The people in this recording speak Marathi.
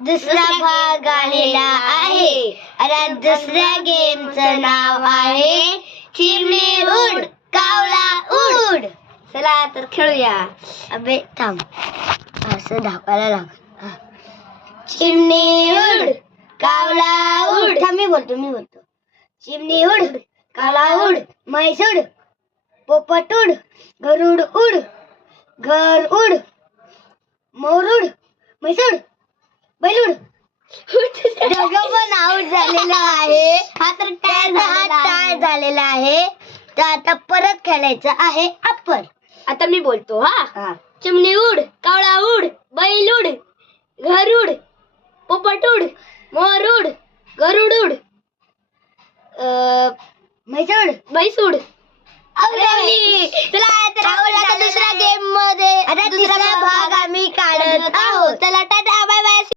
दुसरा भाग आलेला आहे. आता दुसऱ्या गेमचं नाव आहे चिमणी उड कावळा उड. चला तर खेळूया. अबे थांब, असं दाखवायला लागल. चिमणी उड कावळा उड. थांब, मी बोलतो. चिमणी उड कावळा उड, म्हैस उड, पोपट उड, गरुड उड, घर उड, मोर उड, म्हैस उड, बैल उड. दोघं पण आउट झालेला आहे. हा तर टाय झालेला आहे. तर आता परत खेळायचं आहे आपण. आता मी बोलतो. हा. चिमणी उड कावळा उड, बैल उड, घर उड, पोपट उड, मोर उड, गरुड उड, म्हैस उड. चला तर आपण आता दुसऱ्या गेम मध्ये आता दुसरा भाग आम्ही काढत आहोत. चला